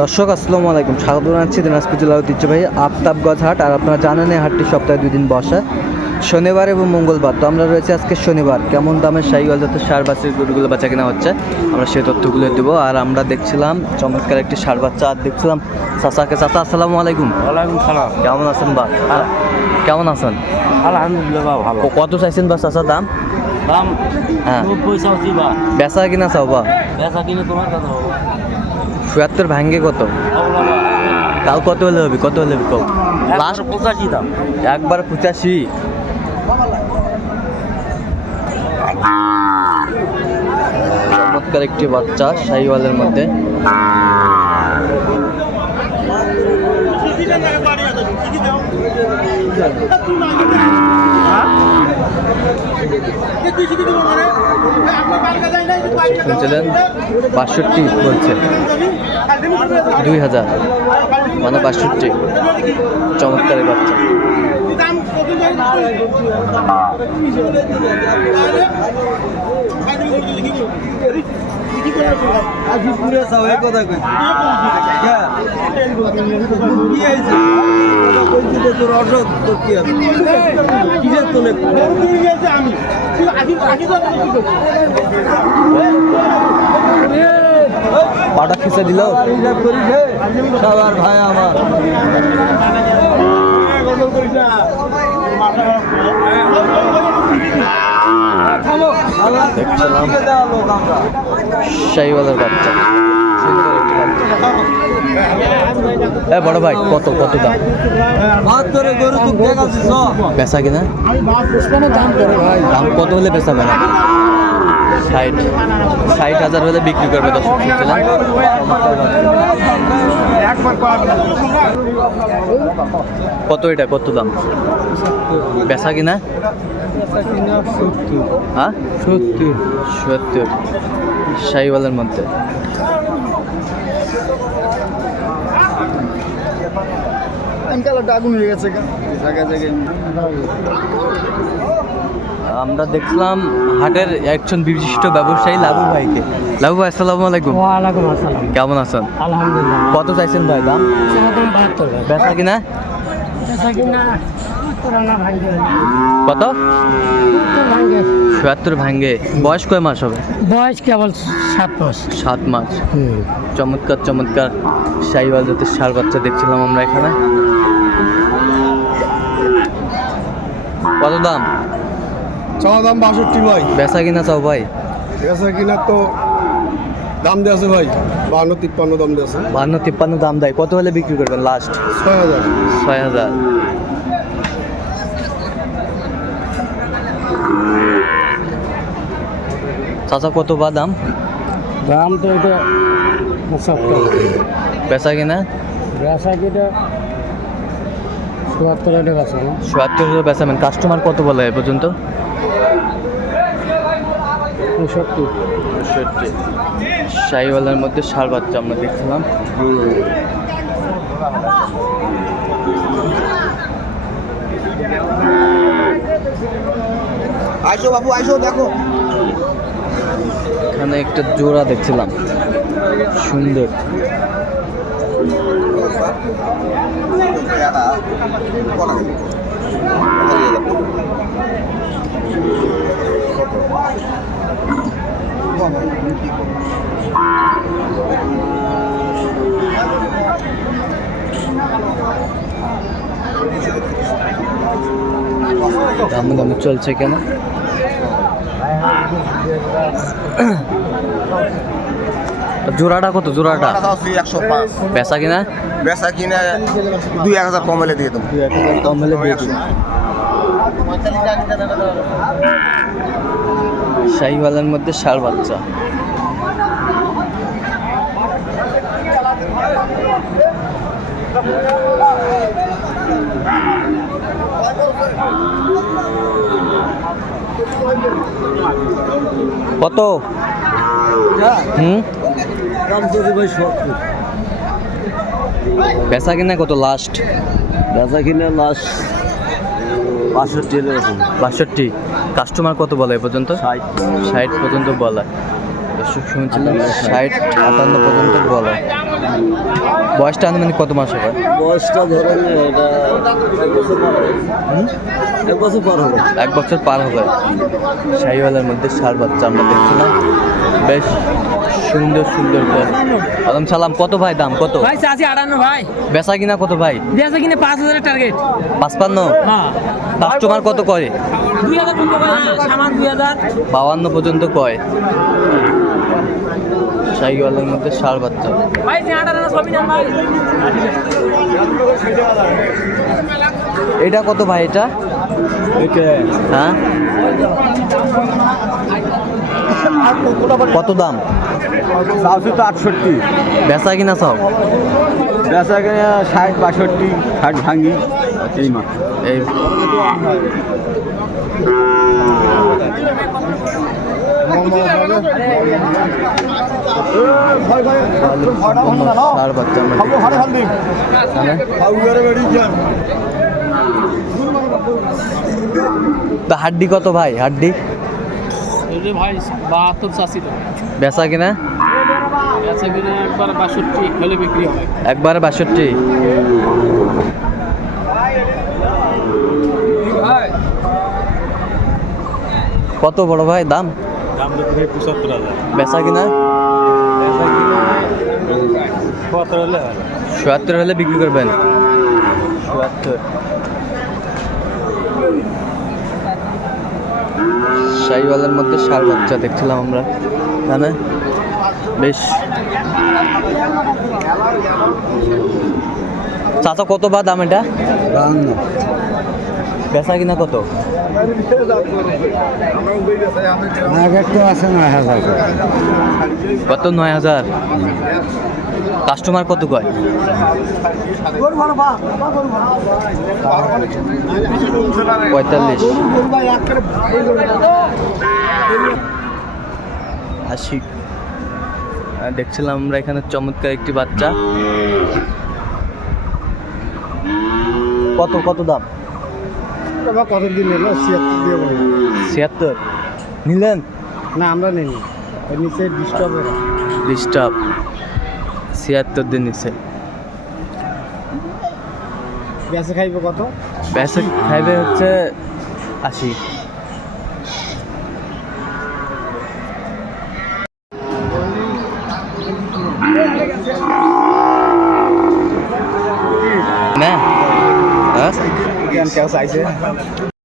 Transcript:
দর্শক আসসালামু আলাইকুম। স্বাগত জানাচ্ছি দিনাজপুর জেলার ঐতিহ্যবাহী আফতাবগঞ্জ হাট। আর আপনারা জানেন এই হাটটি সপ্তাহে দুই দিন বসে শনিবার এবং মঙ্গলবার। তো আমরা রয়েছে আজকে শনিবার। কেমন দামের শাহিওয়াল যাতে সার বাচ্চার গরুগুলো বাচ্চা কেনা হচ্ছে আমরা সেই তথ্যগুলো দেবো। আর আমরা দেখছিলাম চমৎকার একটি সার বাচ্চা আর দেখছিলাম চাচাকে। চাচা আসসালামু আলাইকুম। ওয়ালাইকুম সালাম। কেমন আছেন বা? কেমন আছেন? আলহামদুলিল্লাহ ভালো। কত চাইছেন বা চাচা দাম? দাম হ্যাঁ। বেচা কিনা চাও বা? বেচা কিনে তোমার কথা চুয়াত্তর ভাঙ্গে কত? তাও কত হলে হবে? কত হলে হবে কও লাস্ট লাস্ট পঁচাশি দাম একবার পঁচাশি। চমৎকার একটি বাচ্চা শাহিওয়ালের মধ্যে। শুনছিলেন? বাষট্টি বলছে। দুই হাজার। মানে বাষট্টি। চমৎকার এই বাচ্চা পাটা খিচে দিল। সবার ভাই আমার। দেখছিলাম। শাহিওয়ালের বাচ্চা। সুন্দর একটি বাচ্চা এ বড় ভাই কত কত দাম? বেচা কিনা? দাম কত হলে বেচা না ষাট ষাট হাজার হলে বিক্রি করবে দশ কত এটা? কত দাম? বেচা কিনা? হ্যাঁ? সত্তর। সত্তর শাহিওয়ালের মধ্যে। আগুন হয়ে গেছে। আমরা দেখলাম হাটের একজন বিশিষ্ট ব্যবসায়ী লাবু ভাইকে। লাবু ভাই আসসালামু আলাইকুম। ওয়ালাইকুম আসসালাম। কেমন আছেন? আলহামদুলিল্লাহ। কত চাইছেন ভাই দাম? বেচা কিনা? কত? ভাঙ্গে। ভাঙ্গে। বয়স কয় মাস হবে? বয়স কেবল সাত মাস। সাত মাস। চমৎকার চমৎকার। শাহিওয়াল জাতের সার বাচ্চা দেখছিলাম আমরা এখানে। কত দাম? চাওয়া দাম বাষট্টি ভাই। বেচা কিনা চাও ভাই? আছে কিনা তো দাম দিয়ে আছে ভাই বান্ন তিপ্পান্ন দাম দিয়ে আছে। বান্ন তিপ্পান্ন দাম দেয়। কত হলে বিক্রি করবেন লাস্ট ছয় হাজার। ছয় হাজার। চাচা কত বা দাম? দাম তো এটা বেচা কিনা? বেচা কিনা চুয়াত্তর এটা বেচা হাজার বেচাবেন কাস্টমার কত বলে এ পর্যন্ত? পঁয়ষট্টি পঁয়ষট্টি শাহিওয়ালার মধ্যে সার বাচ্চা আমরা দেখছিলাম। আইসো বাবু আইসো দেখো। এখানে একটা জোড়া দেখছিলাম। সুন্দর। দাম দামি চলছে কেন? জোড়াটা কত? জোড়াটা? একশো পাঁচ। বেচা কিনা? বেচা কিনে দুই এক হাজার কম হলে দিয়ে দেবো। হাজার দিয়ে দিন শাহিওয়ালের মধ্যে ষাড় বাচ্চা। কত? হুম? বেচা কিনা কত লাস্ট বেচা কিনা লাস্ট বাষট্টি বাষট্টি। কাস্টমার কত বলা এ পর্যন্ত? ষাট। পর্যন্ত বলা। দর্শক শুনছিলাম ষাট আটান্ন পর্যন্ত বলে। বয়সটা আনুমানিক কত মাস হবে? বয়সটা ধরেন এটা এক বছর পার হবে। এক বছর পার হবে। শাহিওয়ালের মধ্যে সার বাচ্চা আমরা দেখছি না। বেশ সুন্দর সুন্দর করে আলম সালাম কত ভাই দাম? কত? ভাই চাষি আটান্ন ভাই। বেচা কিনা কত ভাই? দিয়েছে কিনে পাঁচ হাজারের টার্গেট পাঁচপান্ন? হ্যাঁ। কাস্টমার কত করে দুই হাজার বাউান্ন পর্যন্ত কয়। শাহিওয়ালের মধ্যে সার বাচ্চা। এটা কত ভাই এটা? হ্যাঁ? কত দাম? চাষি তো আটষট্টি। বেচা কিনা সব? বেচা কিনে ষাট বাষট্টি ষাট ভাঙ্গি এই মাছ এই সার বাচ্চা তা হাড্ডি কত ভাই? হাড্ডি? ভাই বাহাত্তর চাষি তো। বেচা কিনা? একবার বাষট্টি হলে বিক্রি একবারে বাষট্টি। কত বড় ভাই দাম? দাম তো প্রায় পঁচাত্তর হাজার? বেচা কিনা? হলে বিক্রি করবেন? চুয়াত্তর শাহিওয়ালের মধ্যে সার বাচ্চা দেখছিলাম আমরা। তাই না বেশ। চাচা কত বা দাম এটা? বেচা কিনা কত? কত? নয় হাজার। কাস্টমার কত কয়? পঁয়তাল্লিশ। আশি। দেখছিলাম আমরা এখানে চমৎকার একটি বাচ্চা। কত? কত দাম? কতদিন এলো ছিয়াত্তর দিয়ে বলো। ছিয়াত্তর। নিলেন? না আমরা নিই নিচে ডিস্টার্ব ডিস্টার্ব ছিয়াত্তর দিন নিচে। গ্যাসে খাইবে কত? ব্যাসে খাইবে হচ্ছে আশি। না হ্যাঁ কেউ চাইছে